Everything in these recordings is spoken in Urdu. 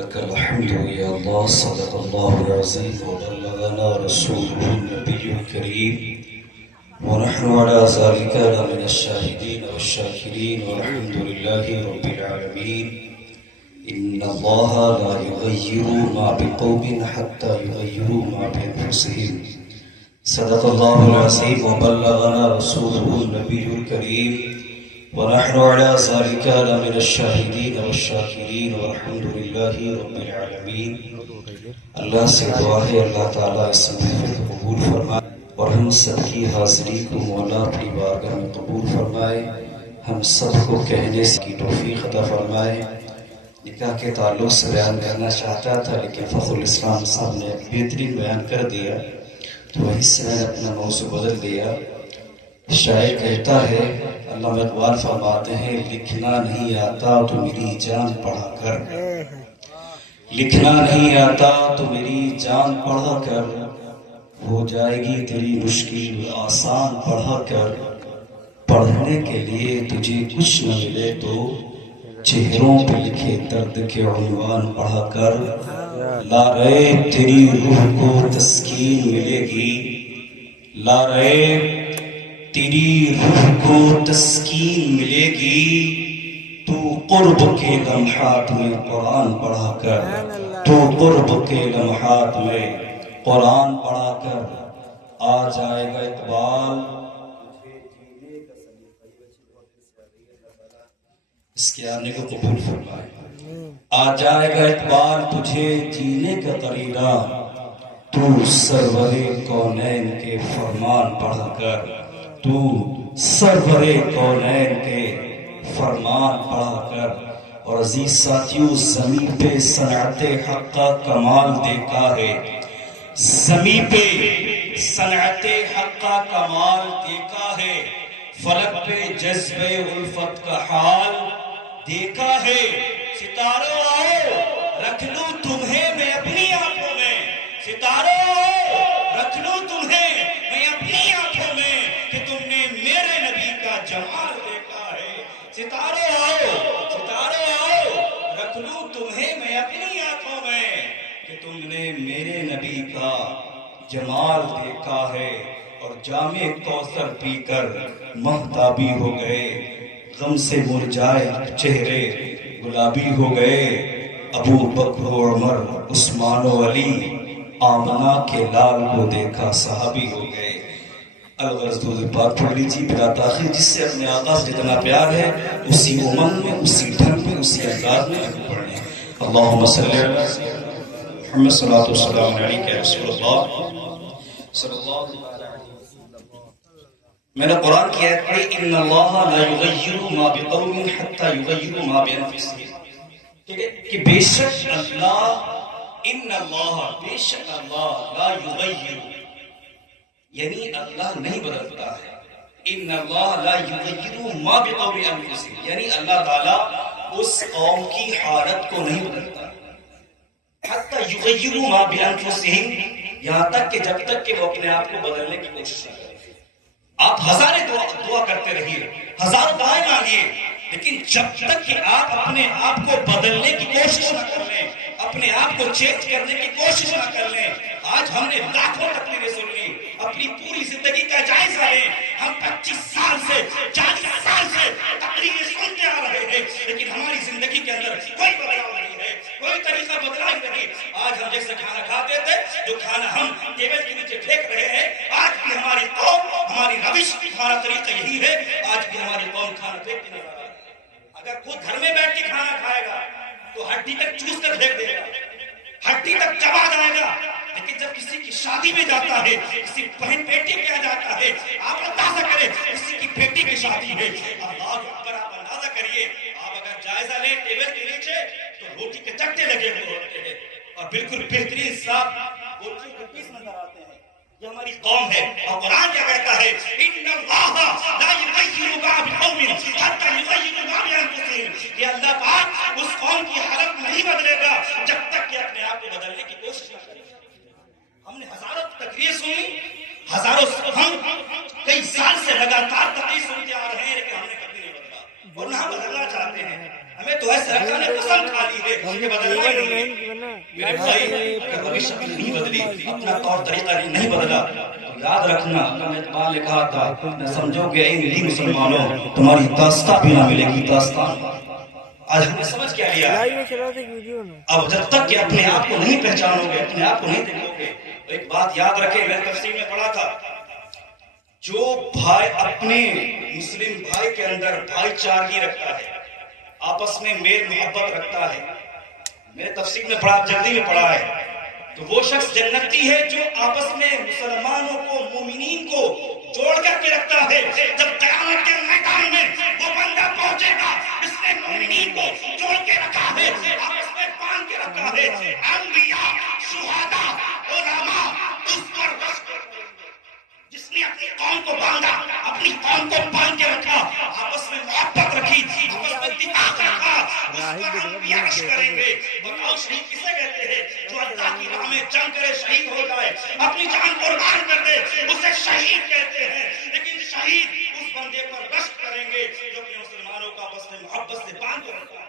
لك الحمد يا الله. صدق الله العظيم وبلغنا رسوله النبي الكريم ونحن على ذلك لمن الشاهدين والشاكرين والحمد لله رب العالمين. إن الله لا يغير ما بقوم حتى يغيروا ما بأنفسهم. صدق الله العظيم وبلغنا رسوله النبي الكريم ونحن على ذلك لمن الشاهدين والشاكرين والحمد لله رب العالمین. اللہ سے دعا ہے اللہ تعالیٰ اس محفل کو قبول فرمائے اور ہم سب کی حاضری کو مولا اپنی بارگاہ میں قبول فرمائے. ہم سب کو کہنے کی توفیق عطا فرمائے. نکاح کے تعلق سے بیان کرنا چاہتا تھا لیکن فخر الاسلام صاحب نے بہترین بیان کر دیا تو وہیں سے میں نے اپنا موضوع بدل دیا. شاعر کہتا ہے، علامہ اقبال فرماتے ہیں، لکھنا نہیں آتا تو میری جان پڑھا کر، لکھنا نہیں آتا تو میری جان پڑھا کر، ہو جائے گی تیری مشکل آسان پڑھا کر. پڑھنے کے لیے تجھے کچھ نہ ملے تو چہروں پہ لکھے درد کے عنوان پڑھا کر. لا ریب تیری روح کو تسکین ملے گی، لا ریب تیری روح کو تسکین ملے گی. تو قرب کے لمحات میں قرآن پڑھا کر، تو قرب کے لمحات میں قرآن پڑھا کر. آ جائے گا اقبال، اس کے آنے کو قبول فرمائے. آ جائے گا اقبال تجھے جینے کا طریقہ، تو سرور کونین کے فرمان پڑھا کر، تو سرور کونین کے فرمان پڑھا کر. اور عزیز ساتھیوں، زمین پہ صنعت حق کا کمال دیکھا ہے، زمین پہ صنعت حق کا کمال دیکھا ہے، فلک پہ جذب الفت کا حال دیکھا ہے. ستاروں آؤ رکھ لوں تمہیں میں اپنی آنکھوں میں، ستاروں آؤ رکھ لوں تمہیں میں اپنی آنکھوں میں کہ تم نے میرے نبی کا جمال دیکھا ہے. ستاروں آؤ رکھ لوں تمہیں میں اپنی آنکھوں میں کہ تم نے میرے نبی کا جمال دیکھا ہے. اور جام کوثر پی کر مہتابی ہو گئے، غم سے مرجھائے چہرے گلابی ہو گئے. ابو بکر و عمر عثمان و علی آمنہ کے لال کو دیکھا صحابی ہو گئے. الغرض حضور پاک پڑھ لیجیے بلا تاخیر، جس سے اپنے آقا سے جتنا پیار ہے اسی امنگ میں، اسی ڈھنگ میں، اسی انداز میں پڑھیں. اللہم صلی اللہ محمد صلی اللہ علیہ وسلم علیہ رسول اللہ صلی اللہ علیہ وسلم. میں نے قرآن کی آیت پڑھی، ان اللہ لا یغیر ما بقوم حتی یغیروا ما بانفسہم، کہ بے شک اللہ، ان اللہ بے شک اللہ لا یغیر، یعنی اللہ نہیں بدلتا ہے. ان اللہ لا یغیر ما بقوم انفسہم، یعنی اللہ تعالیٰ اس قوم کی حالت کو نہیں بدلتا حتی یغیروا ما بانفسہم، یہاں تک کہ جب تک کہ وہ اپنے آپ کو بدلنے کی کوشش نہ کریں. آپ ہزاریں دعا کرتے رہیے، ہزاروں دعائیں مانگیے، لیکن جب تک کہ آپ اپنے آپ کو بدلنے کی کوشش نہ کر لیں، اپنے آپ کو چینج کرنے کی کوشش نہ کر لیں. آج ہم نے لاکھوں تقریریں سن لی، اپنی پوری زندگی کا جائزہ لیں. ہم 25 سال سے 40 سال سے تقریریں سنتے آ رہے ہیں، لیکن ہماری زندگی کے اندر کوئی بدلاؤ نہیں ہے، کوئی طریقہ بدلا ہی نہیں. آج ہم جیسے کھانا کھاتے تھے، جو کھانا ہم ٹیبل کے نیچے پھینک رہے ہیں، آج بھی ہماری قوم، ہماری روش، ہمارا طریقہ یہی ہے. آج بھی ہماری قوم کھانا پھینکتی نہیں رہا ہے. اگر خود گھر میں بیٹھ کے کھانا کھائے گا تو ہڈی تک چوس کر پھینک دے گا، ہڈی تک چبا جائے گا. لیکن جب کسی کی شادی میں جاتا ہے، کسی بہن بیٹی کے یہاں جاتا ہے، آپ اندازہ کریں کسی کی بیٹی کی شادی ہے، اللہ اکبر، آپ اندازہ کریے. آپ اگر جائزہ لیں ٹیبل کے نیچے تو روٹی کے چٹے لگے ہوئے ہوتے ہیں اور بالکل بہترین صاحب روٹی کے پیس نظر آتے ہیں. یہ ہماری قوم ہے. اور قرآن کیا کہتا ہے، ان اللہ لا یغیر ما بقوم حتی یغیروا ما بانفسہم، کہ اللہ پاک اس قوم کی حالت نہیں بدلے گا جب تک کہ اپنے آپ کو بدلنے کی کوشش نہ کرے. ہم نے ہزاروں تقریر سنی، ہزاروں، ہم کئی سال سے لگاتار تقریر سنتے آ رہے ہیں، لیکن ہم نے کبھی نہیں بدلا اور نہ بدلنا چاہتے ہیں. ہمیں تو ایسا رکھا نے قسم کھا لی ہے کہ بدلنا ہی نہیں ہے۔ میرے بھائی اگر روش اپنی نہیں بدلی، اپنا طور طریقہ نہیں بدلا، تو یاد رکھنا میں اقبال نے کہا تھا نہ سمجھو کہ اے میری مسلمانوں تمہاری داستان بھی نہ ملے گی داستان۔ آج ہم نے سمجھ کیا لیا، اب جب تک کہ اپنے آپ کو نہیں پہچانو گے، اپنے آپ کو نہیں دیکھو گے، تو ایک بات یاد رکھیں، میں نے تفسیر میں پڑھا تھا، جو بھائی اپنے مسلم بھائی کے اندر بھائی چارگی رکھتا ہے، آپس میں میل محبت رکھتا ہے، میں نے تفسیر میں پڑھا، جلدی میں پڑھا ہے، تو وہ شخص جنتی ہے جو آپس میں مسلمانوں کو، مومنین کو جوڑ کر کے رکھتا ہے۔ جب قیامت کے میدان میں وہ بندہ پہنچے گا جس نے مومنین کو جوڑ کے رکھا ہے، آپس میں باندھ کے رکھا ہے، انبیاء، شہداء، علماء، اس پر بس جس نے اپنی قوم کو باندھا، اپنی قوم کو باندھ کے رکھا، آپس میں محبت رکھی، آپس میں اتفاق رکھا، اس پر انبیاء رشک کریں گے۔ بتاؤ شہید کسے کہتے ہیں؟ جو اللہ کی راہ میں جنگ کرے، شہید ہو جائے، اپنی جان قربان کر دے، اسے شہید کہتے ہیں۔ لیکن شہید اس بندے پر رشک کریں گے جو اپنے مسلمانوں کو آپس میں محبت سے باندھ کے رکھا ہے۔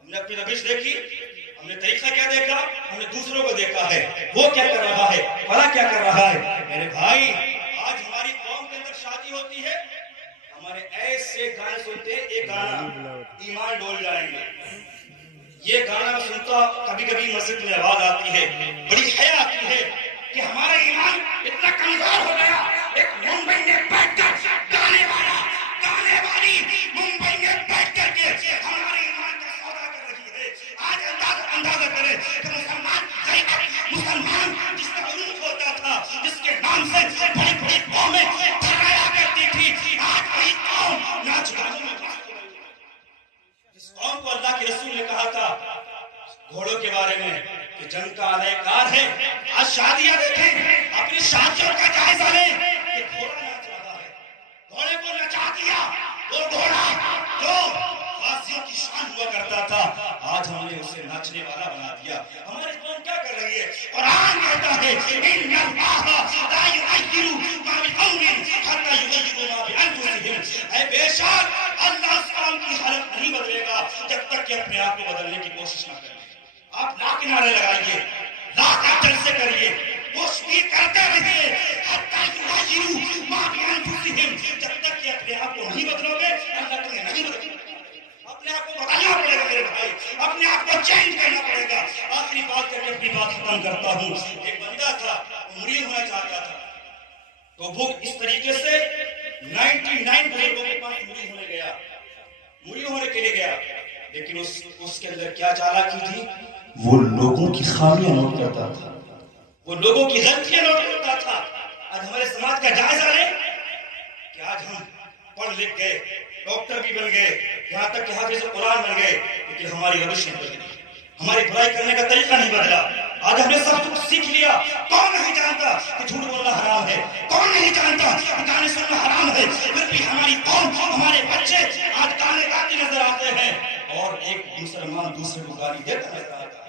ہم نے اپنی روش دیکھی، ہم نے طریقہ کیا دیکھا، ہم نے دوسروں کو دیکھا ہے، وہ کیا کر رہا ہے، فلاں کیا کر رہا ہے۔ میرے بھائی آج ہماری قوم کے اندر شادی ہوتی ہے، ہمارے ایسے گانے سنتے ہیں، ایک گانا ایمان ڈول جائیں گے، یہ گانا میں سنتا کبھی کبھی مسجد میں آواز آتی ہے، بڑی حیا آتی ہے کہ ہمارا ایمان اتنا کمزور ہو گیا۔ ایک ممبئی میں بیٹھ کر گانے والی ممبئی میں بیٹھ کر کے ہمارے ایمان کا سودا کر رہی ہے۔ آج اندازہ کرے کہ مسلمان جس کا علوم ہوتا تھا، جس کے نام سے بڑی بڑی قومیں ٹھہرایا کرتی تھی، آج وہی قوم ناچ گانوں میں مست ہو رہی ہے۔ جس قوم کو اللہ کے رسول نے کہا تھا گھوڑوں کے بارے میں کہ جنگ کا علیہ کار ہے، آج شادیاں دیکھیں، اپنی شادیوں کا جائزہ لیں کہ گھوڑا ناچ رہا ہے، گھوڑے کو نچا دیا، وہ گھوڑا جو غازیوں کی شان ہوا کرتا تھا، آج ہم نے اسے ناچنے والا بنا دیا۔ ہماری قوم کیا کر رہی ہے؟ قرآن کہتا ہے ان اللہ لا یغیر ما بقوم حتی یغیروا ما بانفسہم، اے بے شک اللہ اس قوم کی حالت نہیں بدلے گا جب تک کہ اپنے آپ کو بدلنے کی کوشش نہ کرے۔ آپ لا کنارے لگائیے، لا کر جلسے کریے، کوشش کرتے رہیے حتی یغیروا ما بانفسہم، جب تک کہ اپنے آپ کو نہیں بدلو گے اللہ تمہیں نہیں بدلے گا۔ اپنے آپ کو بدلنا پڑے گا میرے بھائی، اپنے آپ کو چینج کرنا پڑے گا۔ آخری بات کر کے اپنی بات ختم کرتا ہوں۔ ایک بندہ تھا، وہ مرید ہونا چاہتا تھا، تو وہ اس طریقے سے 99 بزرگوں کے پاس مرید ہونے گیا، مرید ہونے کے لیے گیا، لیکن اس کے اندر کیا چالاکی تھی؟ وہ لوگوں کی خامیاں نوٹ کرتا تھا، وہ لوگوں کی غلطیاں نوٹ کرتا تھا۔ آج ہمارے سماج کا جائزہ لیں کہ آج ہم پڑھ لکھ گئے، ڈاکٹر بھی بن گئے، یہاں تک کہ حافظ قرآن بن گئے، لیکن ہماری روش نہیں بدلی، ہماری بھلائی کرنے کا طریقہ نہیں بدلا۔ آج ہم نے سب کچھ سیکھ لیا، کون نہیں جانتا کہ جھوٹ بولنا حرام ہے، کون نہیں جانتا کہ گانے سننا حرام ہے، پھر بھی ہماری قوم، ہمارے بچے آج گانے گاتے نظر آتے ہیں اور ایک مسلمان دوسرے کو گالی دیتا نظر آتا ہے۔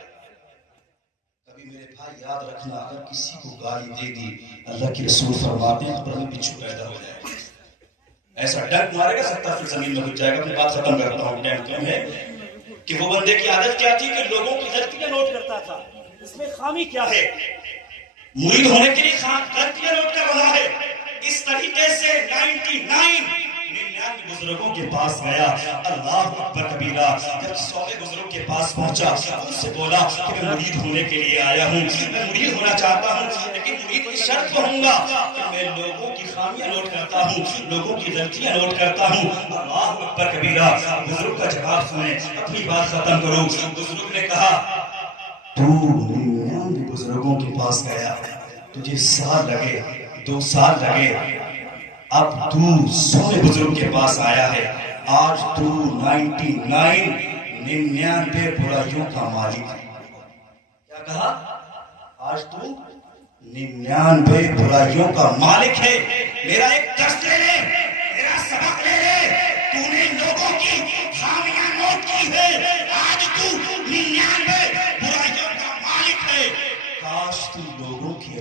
کبھی میرے بھائی یاد رکھنا، اگر کسی کو گالی دے دی، اللہ کے رسول فرماتے ہیں قبر میں بچھو پیدا ہو جائے گا، ایسا ڈنک مارے گا 70 فٹ زمین میں گھس جائے گا۔ اپنی بات ختم کرتا ہوں، ٹائم کم ہے، کہ وہ بندے کی عادت کیا تھی کہ لوگوں کی غلطیاں نوٹ کرتا تھا۔ اس میں خامی کیا ہے؟ مرید ہونے کے لیے غلطیاں نوٹ کر رہا ہے۔ اس طریقے سے 99 بزرگوں کے پاس گیا، اللہ اکبر کبیرہ، جب 100 بزرگ کے پاس پہنچا، ان سے بولا کہ میں مرید ہونے کے لیے آیا ہوں، میں مرید ہونا چاہتا ہوں، لیکن مرید کی شرط کہوں گا کہ میں لوگوں کی خامیاں نوٹ کرتا ہوں، لوگوں کی غلطیاں نوٹ کرتا ہوں۔ اللہ اکبر کبیرہ، بزرگ کا جواب سنیں، اپنی بات ختم کروں۔ بزرگ نے کہا تو 99 بزرگوں کے پاس گیا، تجھے سال لگے، 2 سال لگے، اب تو 100 بزرگ کے پاس آیا ہے، آج تو 99 برائیوں کا مالک ہے۔ کیا کہا؟ آج تو 99 برائیوں کا مالک ہے۔ میرا ایک درس لے لے، میرا سبق لے لے، تو نے لوگوں کی خامیاں نوٹ کی ہے، آج تو 99 برائیوں کا مالک ہے۔ کاش تو لوگوں کی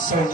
100